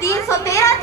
313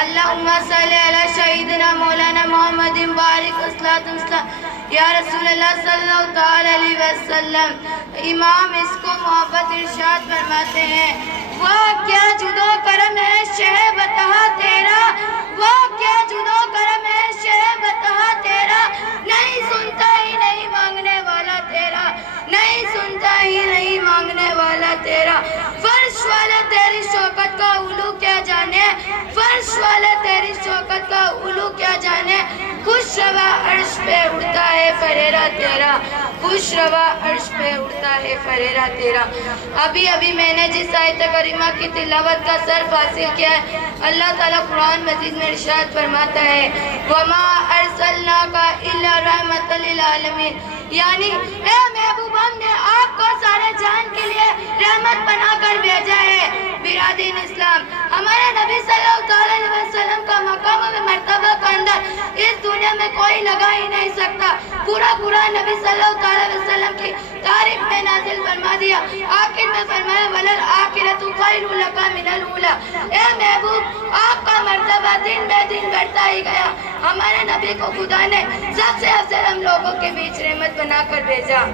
اللہم صلی علی سیدنا مولانا محمد بارک وسلم یا رسول اللہ صلی اللہ تعالی علیہ وسلم۔ امام اس کو محبت ارشاد فرماتے ہیں، وہ کیا جدو کرم ہے شہ بتا تیرا، وہ کیا جدو کرم ہے شہ بتا تیرا، نہیں سنتا ہی نہیں مانگنے والا تیرا، نہیں سنتا ہی نہیں مانگنے والا تیرا۔ فرش والا تیری شوکت کا علو کیا جانے، فرش والا تیری شوکت کا علو کیا جانے، خوش روا عرش پہ اڑتا ہے فریرہ تیرا، خوش روا عرش پہ اڑتا ہے فریرہ تیرا۔ ابھی میں نے جس آیت کریمہ کی تلاوت کا صرف حاصل کیا ہے، اللہ تعالیٰ قرآن مجید میں ارشاد فرماتا ہے وَمَا أَرْسَلْنَاكَ إِلَّا رَحْمَةً لِلْعَالَمِينَ، یعنی اے محبوب ہم نے آپ کو سارے جان کے لیے رحمت بنا کر بھیجا ہے۔ برادرین اسلام، ہمارے نبی صلی اللہ علیہ وسلم کا مقام و مرتبہ کا اندر اس دنیا میں کوئی لگا ہی نہیں سکتا۔ پورا نبی صلی اللہ علیہ وسلم کی تعریف میں نازل فرما دیا، آخر میں فرمایا وَلَلْآخِرَةُ خَيْرٌ لَكَ مِنَ الْأُولَىٰ۔ اے محبوب، آپ کا مرتبہ دن بہ دن بڑھتا ہی گیا۔ ہمارے نبی کو خدا نے سب سے افضل ہم لوگوں کے بیچ رحمت بنا کر بھیجا۔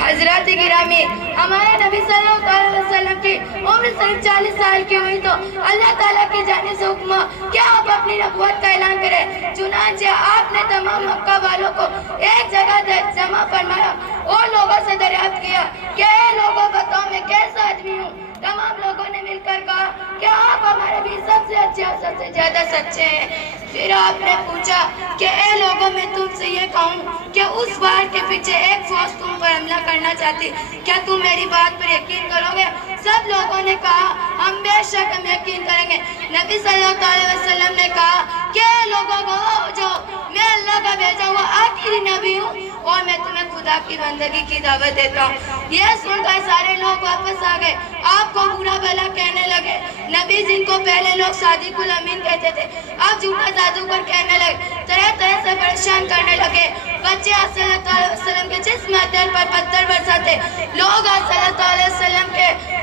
حضرات گرامی، ہمارے نبی صلی اللہ علیہ وسلم کی عمر صرف 40 سال کی ہوئی تو اللہ تعالیٰ کی جانب سے حکم کیا آپ اپنی نبوت کا اعلان کریں۔ چنانچہ آپ نے تمام مکہ والوں کو ایک جگہ جمع فرمایا اور لوگوں سے دریافت کیا کہ اے لوگوں بتاؤ میں کیسا آدمی ہوں۔ تمام لوگوں نے مل کر کہا کہ آپ ہمارے بھی سب سے اچھے اور سب سے زیادہ سچے ہیں۔ پھر آپ نے پوچھا کہ اے لوگوں میں تم سے یہ کہوں کہ اس بار کے پیچھے ایک فوج تم پر حملہ کرنا چاہتی، کیا تم میری بات پر یقین کرو گے؟ سب لوگوں نے کہا ہم بے شک ہم یقین کریں گے۔ نبی صلی اللہ علیہ وسلم نے کہا کہ اے لوگوں کو جو میں اللہ کا بھیجا ہوا آخری نبی ہوں اور میں تمہیں خدا کی بندگی کی دعوت دیتا ہوں۔ یہ سن کر سارے لوگ واپس آ گئے، آپ کو برا بھلا کہنے لگے۔ نبی جن کو پہلے لوگ صادق الامین کہتے تھے اب جھوٹا جادوگر کہنے لگے، طرح طرح سے پریشان کرنے لگے۔ بچے آپ صلی اللہ علیہ وسلم کے جسم دل پر پتھر برساتے، لوگ آپ صلی اللہ علیہ وسلم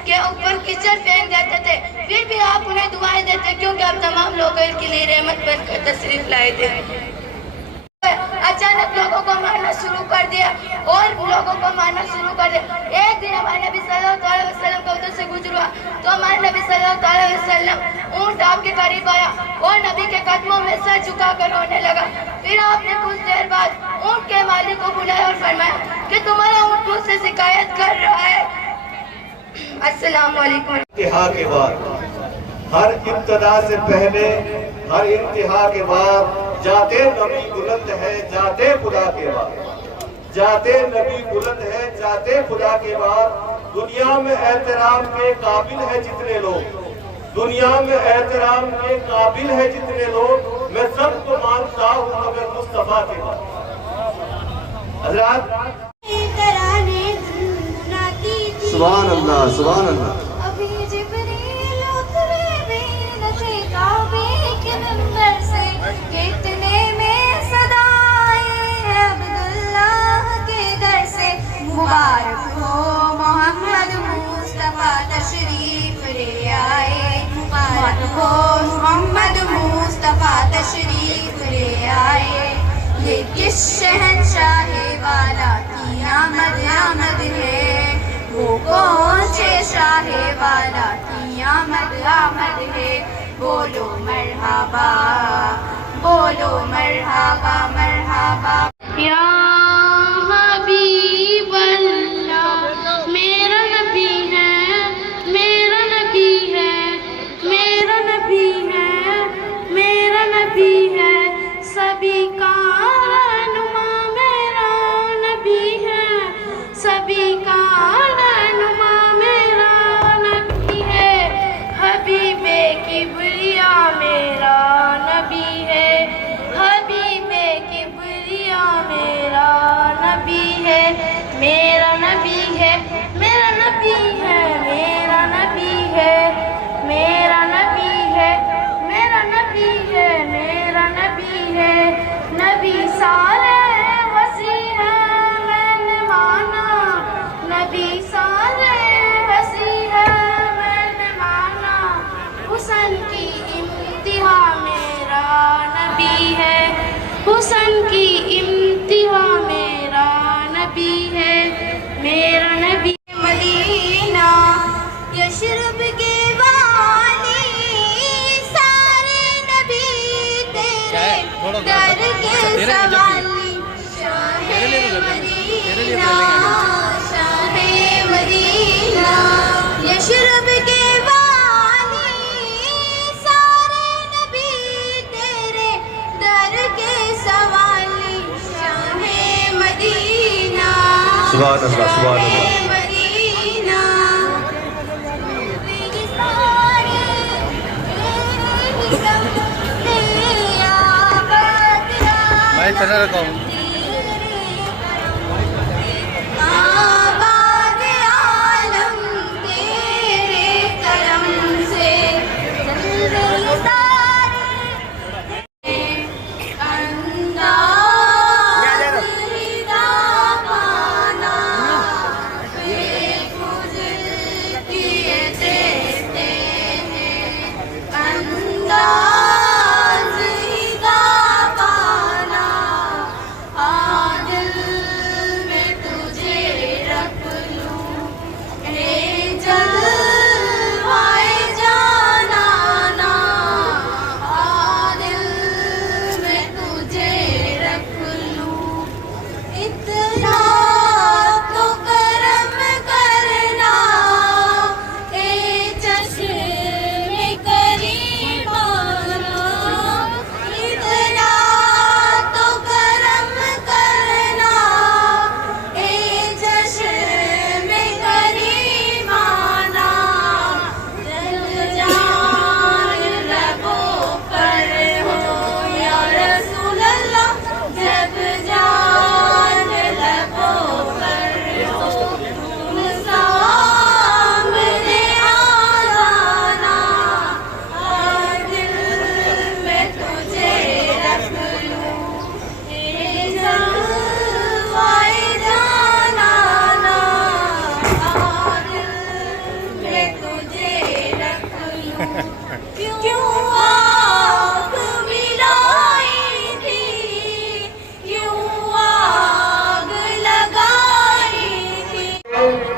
کے اوپر کیچڑ پھینک دیتے تھے، پھر بھی آپ انہیں دعائیں دیتے کیونکہ آپ تمام لوگوں کے لیے رحمت بن کر تشریف لائے تھے۔ اچانک لوگوں کو مارنا شروع کر دیا اور لوگوں کو مارنا شروع کر دیا۔ ایک دن ہمارے نبی صلی اللہ علیہ وسلم کا ادھر سے گزر ہوا تو ہمارے نبی صلی اللہ علیہ وسلم اونٹ آپ کے قریب آیا اور نبی کے قدموں میں سر جھکا کر رونے لگا۔ پھر آپ نے کچھ دیر بعد اونٹ کے مالک کو بلایا اور فرمایا کہ تمہارا اونٹ مجھ سے شکایت کر رہا ہے۔ السلام علیکم۔ انتہا کے بعد، ہر ابتدا سے پہلے، ہر انتہا کے بعد جاتے نبی بلند ہے جاتے خدا کے بعد، جاتے نبی بلند ہے جاتے خدا کے بعد۔ دنیا میں احترام کے قابل ہے جتنے لوگ، دنیا میں احترام کے قابل ہے جتنے لوگ، میں سب کو مانتا ہوں مگر مصطفیٰ کے بعد۔ حضرات سبحان اللہ سبحان اللہ۔ ابھی جبریل اترے بیرتے کعبے کے منبر سے، کتنے میں صدائے عبداللہ کے گھر سے، مبارک ہو محمد مصطفیٰ تشریف لے آئے، مبارک ہو محمد مصطفیٰ تشریف لے آئے۔ یہ کس شہنشاہ والا کی آمد ہے، وہ کون سے شاہ والا کی آمد ہے، بولو مرحبا بولو مرحبا مرحبا۔ یا حبیب اللہ میرا نبی ہے، میرا نبی ہے، میرا نبی ہے، میرا نبی ہے، سبھی کا رہنما میرا نبی ہے، سبھی کا رہنما میرا نبی ہے، حبیب کبریا میرا نبی ہے، حبیب کبریا میرا نبی ہے، میرا نبی ہے، میرا نبی ہے، میرا نبی ہے، میرا نبی ہے، میرا نبی ہے، میرا نبی ہے، نبی سارے وسیع ہے میں نے مانا، نبی سارے وسیع ہے میں نے مانا، حسن کی سبحان اللہ سبحان اللہ. میں چلا رکھا ہوں.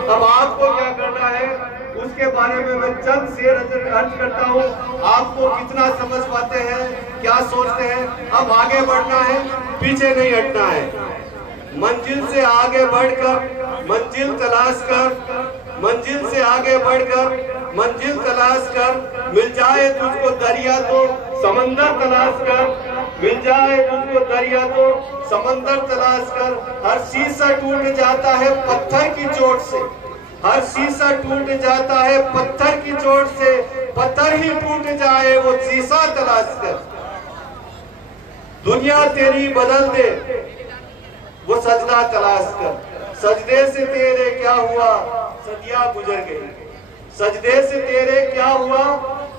اب آپ کو کیا کرنا ہے اس کے بارے میں چند شعر عرض کرتا ہوں. آپ کو کتنا سمجھ پاتے ہیں, کیا سوچتے ہیں. اب آگے بڑھنا ہے, پیچھے نہیں ہٹنا ہے. منزل سے آگے بڑھ کر منزل تلاش کر, منزل سے آگے بڑھ کر منزل تلاش کر. مل جائے تجھ کو دریا تو سمندر تلاش کر, مل جائے تجھ کو دریا تو سمندر تلاش کر. ہر شیشہ ٹوٹ جاتا ہے پتھر کی چوٹ سے, ہر شیشہ ٹوٹ جاتا ہے پتھر کی چوٹ سے. پتھر ہی ٹوٹ جائے وہ شیشہ تلاش کر. دنیا تیری بدل دے وہ سجدہ تلاش کر. سجدے سے تیرے کیا ہوا صدیاں گزر گئی, سجدے سے تیرے کیا ہوا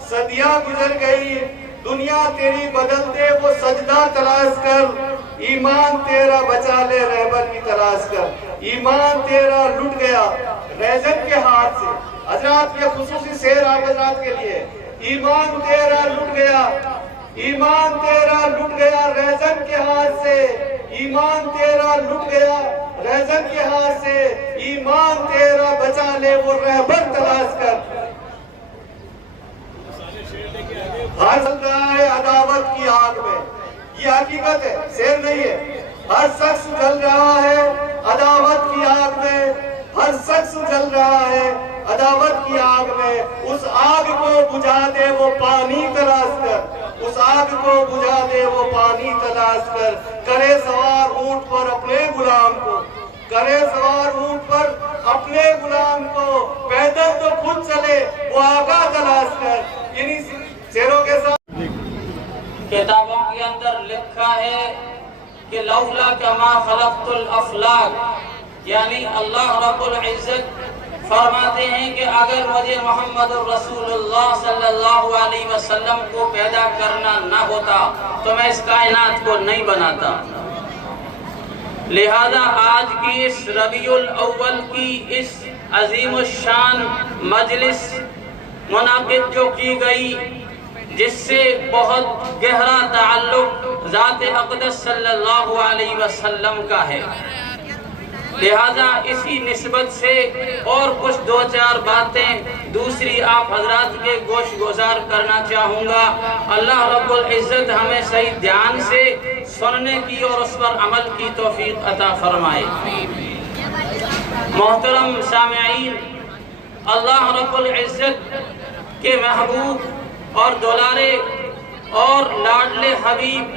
صدیاں گزر گئی. دنیا تیری بدل دے وہ سجدہ تلاش کر. ایمان تیرا بچا لے رہبر کی تلاش کر. ایمان تیرا لٹ گیا ریزن کے ہاتھ سے. حضرات یہ خصوصی شعر آپ حضرات کے لیے. ایمان تیرا لٹ گیا, ایمان تیرا لٹ گیا ریزن کے ہاتھ سے. ایمان تیرا لٹ گیا ریزن کے ہاتھ سے. ایمان تیرا بچا لے وہ رہبر تلاش کر. ہر چل رہا ہے عداوت کی آگ میں, یہ حقیقت ہے, شعر نہیں ہے. ہر شخص جل رہا ہے عداوت کی آگ میں, ہر شخص جل رہا ہے عداوت کی آگ میں. اس آگ کو بجھا دے وہ پانی تلاش کر, اس آگ کو بجھا دے وہ پانی تلاش کر. کرے سوار اونٹ پر اپنے غلام کو, کرے سوار اونٹ پر اپنے غلام کو. پیدل تو خود چلے وہ آقا تلاش کر. انہی شعروں کے ساتھ کتابوں کے اندر لکھا ہے کہ لولا کما خلقت الافلاک, یعنی اللہ رب العزت فرماتے ہیں کہ اگر مجھے محمد الرسول اللہ صلی اللہ علیہ وسلم کو پیدا کرنا نہ ہوتا تو میں اس کائنات کو نہیں بناتا. لہذا آج کی اس ربیع الاول کی اس عظیم الشان مجلس منعقد جو کی گئی, جس سے بہت گہرا تعلق ذات اقدس صلی اللہ علیہ وسلم کا ہے, لہذا اسی نسبت سے اور کچھ دو چار باتیں دوسری آپ حضرات کے گوش گزار کرنا چاہوں گا. اللہ رب العزت ہمیں صحیح دھیان سے سننے کی اور اس پر عمل کی توفیق عطا فرمائے. محترم سامعین, اللہ رب العزت کے محبوب اور دولارے اور لاڈلے حبیب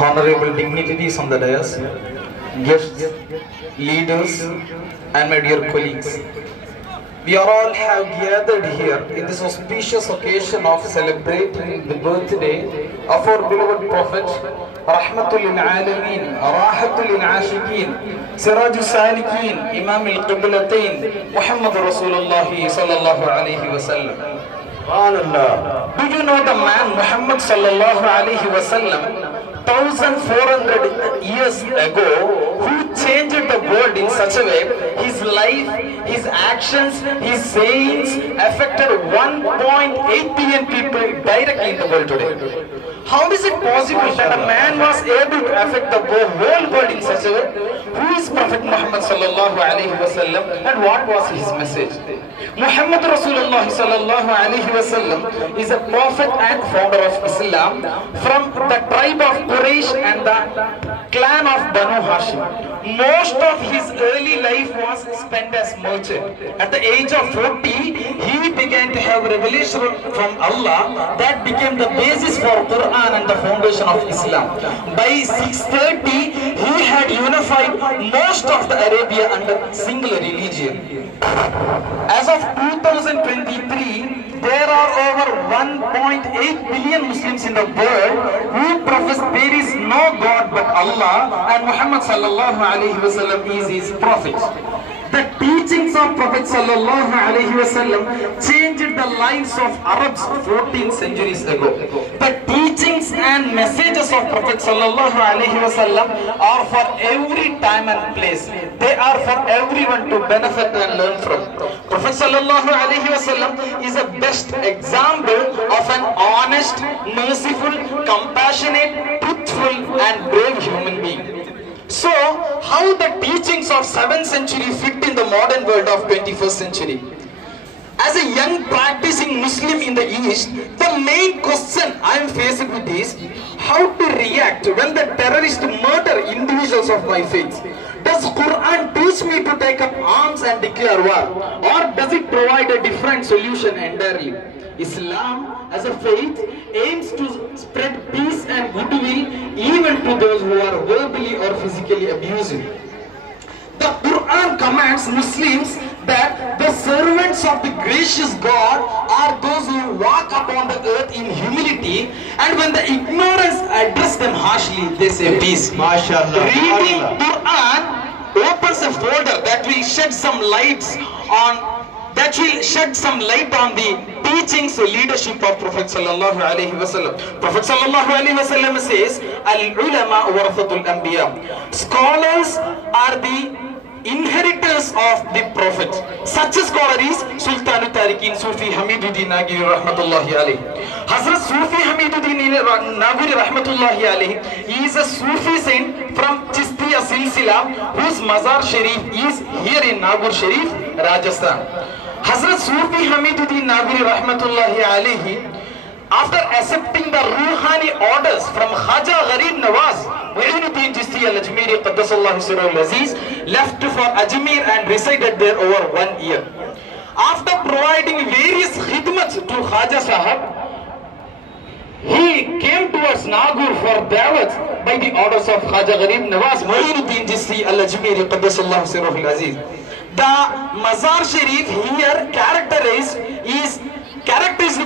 Honorable dignitaries on the dais, guests, leaders, and my dear colleagues, we are all have gathered here in this auspicious occasion of celebrating the birthday of our beloved Prophet, Rahmatul lil Alameen, Rahatul lil Ashiqeen, Sirajus Salikeen, Imam al-Qiblatayn, Muhammad Rasulullah sallallahu alayhi wa sallam. Subhanallah. Do you know the man Muhammad sallallahu alayhi wa sallam 1400 years ago, who changed the world in such a way? His life, his actions, his sayings affected 1.8 billion people directly in the world today. How is it possible that a man was able to affect the whole world in such a way? Who is Prophet Muhammad sallallahu alayhi wa sallam, and what was his message? Muhammad Rasulullah sallallahu alayhi wa sallam is a prophet and founder of Islam from the tribe of Quraysh and the clan of Banu Hashim. Most of his early life was spent as merchant. At the age of 40, he began to have revelation from Allah that became the basis for Quran and the foundation of Islam. By 630, he had unified most of the Arabia under single religion. As of 2023, there are over 1.8 billion Muslims in the world who profess there is no God but Allah, and Muhammad sallallahu alayhi wa sallam is his prophet. The teachings of Prophet sallallahu alayhi wa sallam changed the lives of Arabs 14 centuries ago. The teachings and messages of Prophet sallallahu alayhi wa sallam are for every time and place. They are for everyone to benefit and learn from. Prophet sallallahu alayhi wa sallam is a best example of an honest, merciful, compassionate, truthful and brave human being. So, how the teachings of 7th century fit in the modern world of 21st century? As a young practicing Muslim in the East, the main question I am faced with is how to react when the terrorists murder individuals of my faith. Does Quran teach me to take up arms and declare war, or does it provide a different solution entirely? Islam as a faith aims to spread peace and goodwill even to those who are verbally or physically abusive. The Quran commands Muslims that the servants of the gracious God are those who walk upon the earth in humility, and when the ignorance address them harshly, they say peace. MashaAllah. Reading Quran opens a folder that will shed some light on the teachings and leadership of Prophet sallallahu alaihi wasallam. Prophet sallallahu alaihi wasallam says, "Al-ulama warathatul anbiya." Scholars are the inheritors of the Prophet. Such a scholar is Sultan al-Tariqin Sufi Hamiduddin Nagiri rahmatullahi alayhi. Hazrat Sufi Hamiduddin Nagiri rahmatullahi alayhi is a Sufi saint from Chistiya Silsila, whose Mazar Sharif is here in Nagur Sharif, Rajasthan. Hazrat Sufi Hamiduddin Naguri Rahmatullahi alayhi, after accepting the Ruhani orders from Khaja Gharib Nawaz, Mu'inuddin Chishti al-Ajmeri Qaddasallahu Sirruhu al-Aziz, left for Ajmer and resided there over 1 year. After providing various khidmats to Khaja Sahab, he came towards Nagur for da'wat by the orders of Khaja Gharib Nawaz, Mu'inuddin Chishti al-Ajmeri Qaddasallahu Sirruhu al-Aziz. The Mazar Sharif here characterized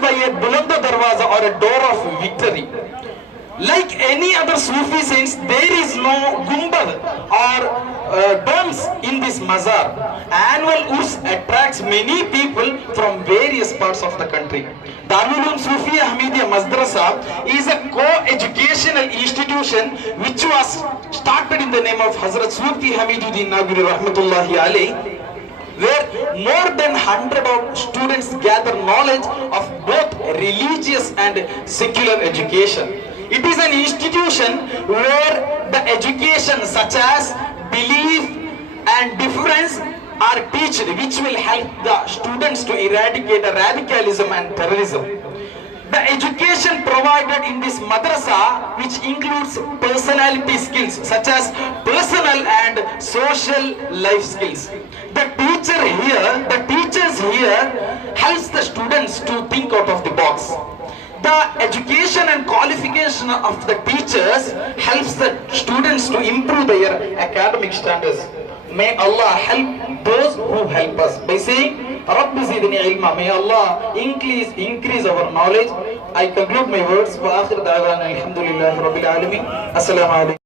by a Bulanda Darwaza or a door of victory. Like any other Sufi saints, there is no gumbad or domes in this mazar. Annual Urs attracts many people from various parts of the country. Darul Uloom Sufiya Ahmadiyya Madrasa is a co-educational institution which was started in the name of Hazrat Sufi Hamiduddin Naguri Rahmatullahi alayhi, where more than 100 of students gather knowledge of both religious and secular education. It is an institution where the education such as belief and difference are taught, which will help the students to eradicate radicalism and terrorism. The education provided in this madrasa, which includes personality skills such as personal and social life skills. The teachers here helps the students to think out of the box. The education and qualification of the teachers helps the students to improve their academic standards. May Allah help those who help us by saying, Rabbi zidni ilma. May Allah increase our knowledge. I conclude my words. Wa akhir da'wana alhamdulillahi rabbil alamin. Assalamu alaikum.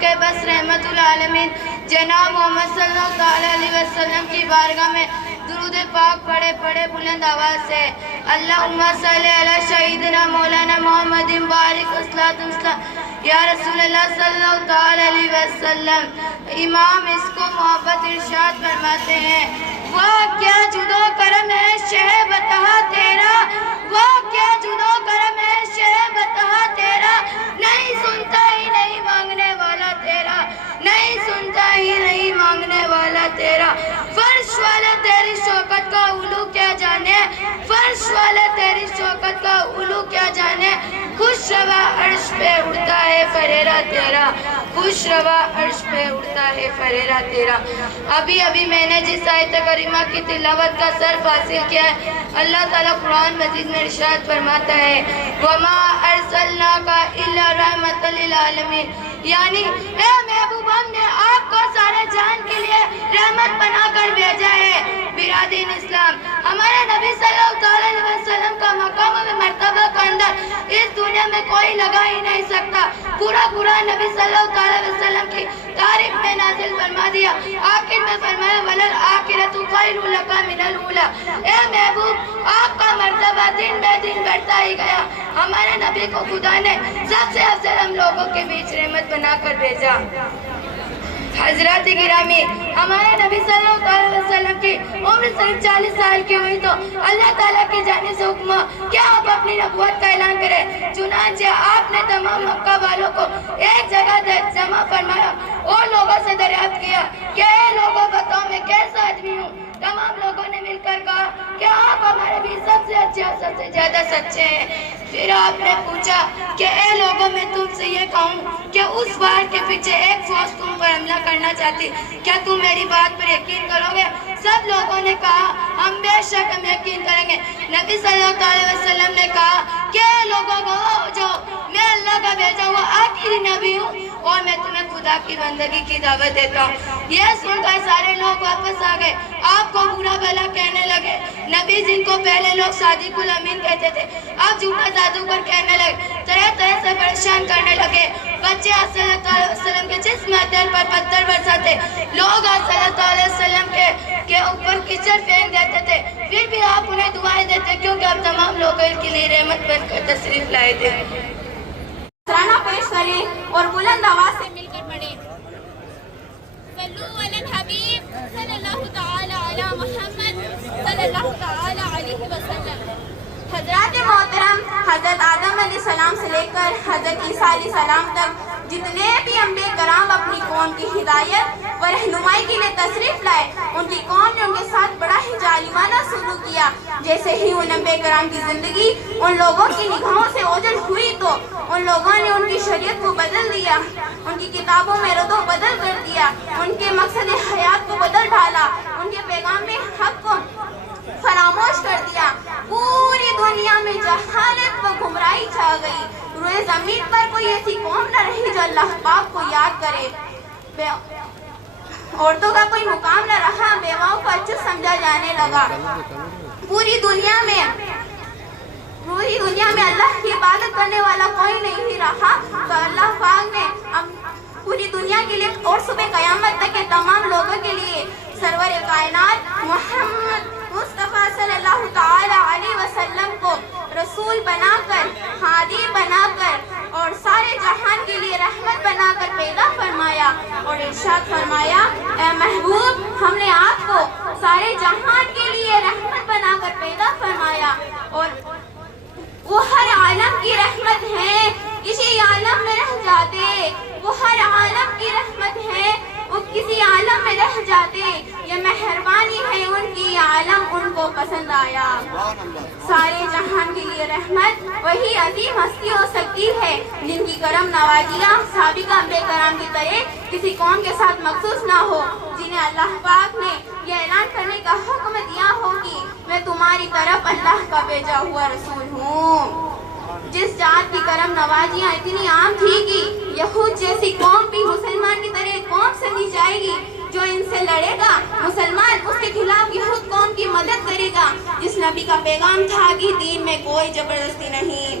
کے بس رحمت العالمین جناب محمد صلی اللہ علیہ وسلم کی بارگاہ میں درود پاک پڑھے پڑھے بلند آواز سے اللہم صلی علی سیدنا مولانا محمد بارک الصلاۃ یا رسول اللہ صلی اللہ علیہ وسلم. امام اس کو محبت ارشاد فرماتے ہیں وہ کیا جدو کرم ہے شہ بتا تیرا، وہ کیا جدو کرم ہے شہ بتا تیرا، نہیں سنتا ہی نہیں مانگنے والا تیرا، نہیں سنتا ہی نہیں مانگنے والا تیرا. فرش والا تیری شوکت کا علو کیا جانے، فرش والا تیری شوکت کا علو کیا جانے. خوش روا عرش پہ اڑتا ہے فریرہ تیرا، خوش روا عرش پہ اڑتا ہے فریرہ تیرا. ابھی میں نے جس آیت کریمہ کی تلاوت کا صرف حاصل کیا ہے، اللہ تعالیٰ قرآن مجید میں ارشاد فرماتا ہے وَمَا أَرْسَلْنَاكَ إِلَّا رَحْمَةً لِلْعَالَمِينَ، یعنی اے محبوب ہم نے آپ کو سارے جہان کے لیے رحمت بنا کر بھیجا ہے. برادرین اسلام، ہمارے نبی صلی اللہ علیہ وسلم کا مقام و مرتبہ کا اندر اس دنیا میں کوئی لگا ہی نہیں سکتا. پورا نبی صلی اللہ علیہ وسلم کی تعریف میں نازل فرما دیا. آخر میں فرمایا وَلَلْآخِرَةُ خَيْرٌ لَكَ مِنَ الْأُولَىٰ. اے محبوب آپ کا مرتبہ دن بہ دن بڑھتا ہی گیا. ہمارے نبی کو خدا نے سب سے افضل ہم لوگوں کے بیچ رحمت بنا کر بھیجا. حضرات گرامی، ہمارے نبی صلی اللہ علیہ وسلم کی عمر صرف 40 سال کی ہوئی تو اللہ تعالیٰ کی جانب سے حکم کیا آپ اپنی نبوت کا اعلان کریں. چنانچہ آپ نے تمام مکہ والوں کو ایک جگہ جمع فرمایا اور لوگوں سے دریافت کیا کہ اے لوگوں بتاؤ میں کیسا آدمی ہوں. تمام لوگوں نے مل کر کہا کہ آپ ہمارے بھی سب سے اچھے اور سب سے زیادہ سچے ہیں. پھر آپ نے پوچھا کہ اے لوگوں میں تم سے یہ کہوں کہ اس بار کے پیچھے ایک فوج تم پر حملہ کرنا چاہتی، کیا تم میری بات پر یقین کرو گے؟ سب لوگوں نے کہا ہم بے شک ہم یقین کریں گے. نبی صلی اللہ علیہ وسلم نے کہا کہ اے لوگوں کو جو میں اللہ کا بھیجا ہوا آخری نبی ہوں اور میں تمہیں خدا کی بندگی کی دعوت دیتا ہوں. یہ سن کر سارے لوگ واپس آ گئے، آپ کو برا بھلا کہنے لگے. نبی جن کو پہلے لوگ صادق الامین کہتے تھے اب جھوٹا جادوگر کہنے لگے، طرح طرح سے پریشان کرنے لگے. بچے آپ صلی اللہ علیہ وسلم کے جسم دل پر پتھر برساتے، لوگ آپ صلی اللہ علیہ وسلم کے اوپر کیچڑ پھینک دیتے تھے. پھر بھی آپ انہیں دعائیں دیتے کیونکہ آپ تمام لوگوں کے لیے رحمت بن کر تشریف لائے تھے. ترانہ پیش کریں اور بلند آواز سے مل کر پڑھیں صلو علی الحبیب صلی اللہ تعالی علی محمد صلی اللہ تعالی علیہ وسلم. حضرات محترم، حضرت آدم علیہ السلام سے لے کر حضرت عیسیٰ علیہ السلام تک جتنے بھی انبیاء کرام اپنی قوم کی ہدایت و رہنمائی کے لیے تشریف لائے، ان کی قوم نے ان کے ساتھ بڑا ہی ظالمانہ سلوک کیا. جیسے ہی ان انبیاء کرام کی زندگی ان لوگوں کی نگاہوں سے اوجھل ہوئی تو ان لوگوں نے ان کی شریعت کو بدل دیا، ان کی کتابوں میں رد و بدل کر دیا، ان کے مقصد حیات کو بدل ڈالا، ان کے پیغام میں حق کو فراموش کر دیا. پوری دنیا میں جہالت و گمراہی چھا گئی. روئے زمین پر کوئی ایسی قوم نہ رہی جو اللہ پاک کو یاد کرے. عورتوں کا کوئی مقام نہ رہا، بیواؤں کو اچھا سمجھا جانے لگا. پوری دنیا میں اللہ کی عبادت کرنے والا کوئی نہیں رہا تو اللہ پاک نے پوری دنیا کے لیے اور صبح قیامت تک کے تمام لوگوں کے لیے سرور کائنات محمد مصطفیٰ صلی اللہ تعالی علیہ وسلم کو رسول بنا کر، ہادی بنا کر اور سارے جہان کے لیے رحمت بنا کر پیدا فرمایا اور ارشاد فرمایا اے محبوب ہم نے آپ کو سارے جہان کے لیے رحمت بنا کر پیدا فرمایا اور وہ ہر عالم کی رحمت ہے. کسی عالم میں رہ جاتے وہ ہر عالم کی رحمت ہے، وہ کسی عالم میں رہ جاتے یہ مہربانی ہے ان کی، عالم ان کو پسند آیا. سارے جہان کے لیے رحمت وہی عظیم ہستی ہو سکتی ہے جن کی کرم نوازیاں سابقہ انبیاء کرام کی طرح کسی قوم کے ساتھ مخصوص نہ ہو، جنہیں اللہ پاک نے یہ اعلان کرنے کا حکم دیا ہو کہ میں تمہاری طرف اللہ کا بھیجا ہوا رسول ہوں. جس ذات کی کرم نوازیاں اتنی عام تھی کہ یہود جیسی قوم بھی مسلمان کی طرح قوم سمجھی جائے گی. جو ان سے لڑے گا مسلمان اس کے خلاف یہود قوم کی مدد کرے گا. جس نبی کا پیغام تھا کہ دین میں کوئی زبردستی نہیں.